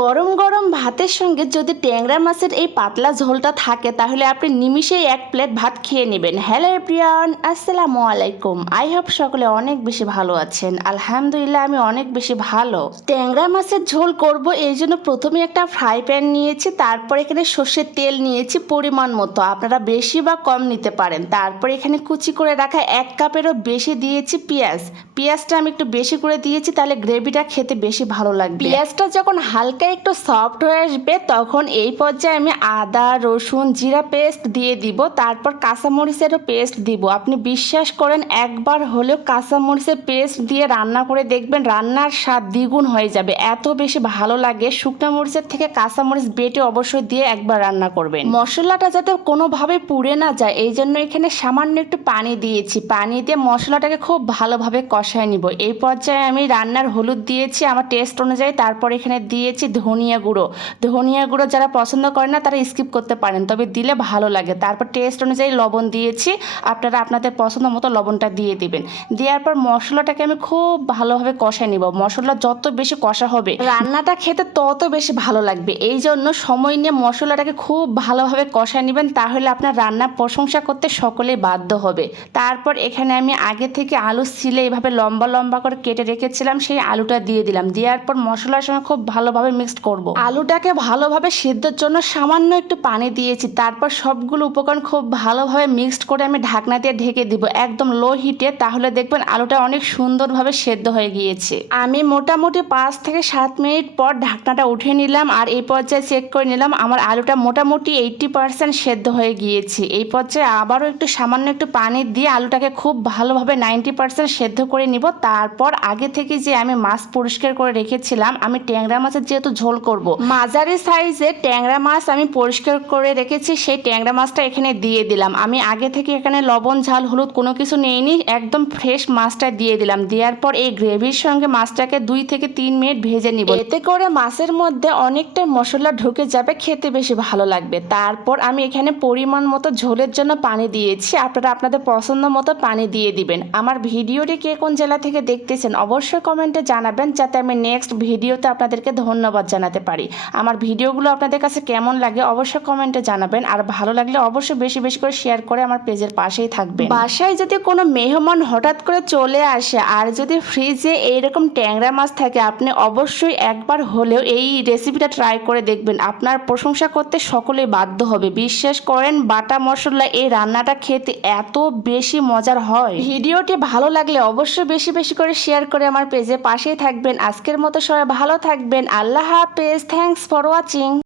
গরম গরম ভাতের সঙ্গে যদি ট্যাংরা মাছের এই পাতলা ঝোলটা থাকে তাহলে আপনি নিমিষেই এক প্লেট ভাত খেয়ে নেবেন। হ্যালো এভরিওয়ান, আসসালামু আলাইকুম। আই হোপ সকলে অনেক বেশি ভালো আছেন। আলহামদুলিল্লাহ আমি অনেক বেশি ভালো। ট্যাংরা মাছের ঝোল করব এই জন্য প্রথমে একটা ফ্রাই প্যান নিয়েছি, তারপর এখানে সর্ষের তেল নিয়েছি পরিমাণ মতো, আপনারা বেশি বা কম নিতে পারেন। তারপর এখানে কুচি করে রাখা 1 কাপেরও বেশি দিয়েছি পেঁয়াজটা আমি একটু বেশি করে দিয়েছি, তাহলে গ্রেভিটা খেতে বেশি ভালো লাগবে। পেঁয়াজটা যখন হালকা একটু সফট হয়ে আসবে তখন এই পর্যায়ে আমি আদা রসুন জিরা পেস্ট দিয়ে দিব, তারপর কাঁচামরিচেরও পেস্ট দিব। আপনি বিশ্বাস করেন একবার হলেও কাঁচামরিচের পেস্ট দিয়ে রান্না করে দেখবেন, রান্নার স্বাদ দ্বিগুণ হয়ে যাবে, এত বেশি ভালো লাগে। শুকনো মরিচের থেকে কাঁচামরিচ বেটে অবশ্যই দিয়ে একবার রান্না করবেন। মশলাটা যাতে কোনোভাবে পুড়ে না যায় এই জন্য এখানে সামান্য একটু পানি দিয়েছি, পানি দিয়ে মশলাটাকে খুব ভালোভাবে কষায় নিব। এই পর্যায়ে আমি রান্নার হলুদ দিয়েছি আমার টেস্ট অনুযায়ী, তারপর এখানে দিয়েছি ধনিয়া গুঁড়ো যারা পছন্দ করে না তারা স্কিপ করতে পারেন, তবে দিলে ভালো লাগে। তারপর টেস্ট অনুযায়ী লবণ দিয়েছি, আপনারা আপনাদের পছন্দ মতো লবণটা দিয়ে দিবেন। দেওয়ার পর মশলাটাকে আমি খুব ভালোভাবে কষায় নিব। মশলা যত বেশি কষা হবে রান্নাটা খেতে তত বেশি ভালো লাগবে, এই জন্য সময় নিয়ে মশলাটাকে খুব ভালোভাবে কষায় নেবেন, তাহলে আপনার রান্না প্রশংসা করতে সকলেই বাধ্য হবে। তারপর এখানে আমি আগে থেকে আলু ছিলে এইভাবে লম্বা লম্বা করে কেটে রেখেছিলাম, সেই আলুটা দিয়ে দিলাম। দেওয়ার পর মশলার সঙ্গে খুব ভালোভাবে মিক্সড করব। আলুটাকে ভালোভাবে সিদ্ধর জন্য সামান্য একটু পানি দিয়েছি, তারপর সবগুলো উপকরণ খুব ভালোভাবে মিক্সড করে আমি ঢাকনা দিয়ে ঢেকে দিব একদম লো হিটে, তাহলে দেখবেন আলুটা অনেক সুন্দরভাবে সেদ্ধ হয়ে গিয়েছে। আমি মোটামুটি 5 থেকে 7 মিনিট পর ঢাকনাটা উঠিয়ে নিলাম, আর এই পর্যায়ে চেক করে নিলাম আমার আলুটা মোটামুটি 80% সেদ্ধ হয়ে গিয়েছে। এই পর্যায়ে আবারও একটু সামান্য একটু পানি দিয়ে আলুটাকে খুব ভালোভাবে 90% সেদ্ধ করে নিব। তারপর আগে থেকে যে আমি মাছ পরিষ্কার করে রেখেছিলাম, আমি ট্যাংরা মাছের যেহেতু ঝোল করব, মাঝারি সাইজের ট্যাংরা মাছ আমি পরিষ্কার করে রেখেছি, সেই ট্যাংরা মাছটা এখানে দিয়ে দিলাম। আমি আগে থেকে এখানে লবণ ঝাল হলুদ কোনো কিছু নেইনি, একদম ফ্রেশ মাছটা দিয়ে দিলাম। দেওয়ার পর এই গ্রেভির সঙ্গে মাছটাকে 2 থেকে 3 মিনিট ভেজে নিব, এতে করে মাছের মধ্যে অনেকটা মশলা ঢুকে যাবে, খেতে বেশি ভালো লাগবে। তারপর আমি এখানে পরিমাণ মতো ঝোলের জন্য পানি দিয়েছি, আপনারা আপনাদের পছন্দ মতো পানি দিয়ে দিবেন। আমার ভিডিওটি কে কোন জেলা থেকে দেখতেছেন অবশ্যই কমেন্টে জানাবেন, যাতে আমি নেক্সট ভিডিওতে আপনাদেরকে ধন্যবাদ জানাতে পারি। আমার ভিডিওগুলো আপনাদের কাছে কেমন লাগে অবশ্যই কমেন্টে জানাবেন, আর ভালো লাগলে অবশ্যই বেশি বেশি করে শেয়ার করে আমার পেজের পাশেই থাকবেন। বাসায় যদি কোনো মেহমান হঠাৎ করে চলে আসে আর যদি ফ্রিজে এইরকম ট্যাংরা মাছ থাকে, আপনি অবশ্যই একবার হলেও এই রেসিপিটা ট্রাই করে দেখবেন, আপনার প্রশংসা করতে সকলেই বাধ্য হবে। বিশ্বাস করেন বাটা মশলা এই রান্নাটা খেতে এত বেশি মজার হয়। ভিডিওটি ভালো লাগলে অবশ্যই বেশি বেশি করে শেয়ার করে আমার পেজের পাশেই থাকবেন। আজকের মতো সবাই ভালো থাকবেন, আল্লাহ হাফেজ, থ্যাঙ্কস ফর ওয়াচিং।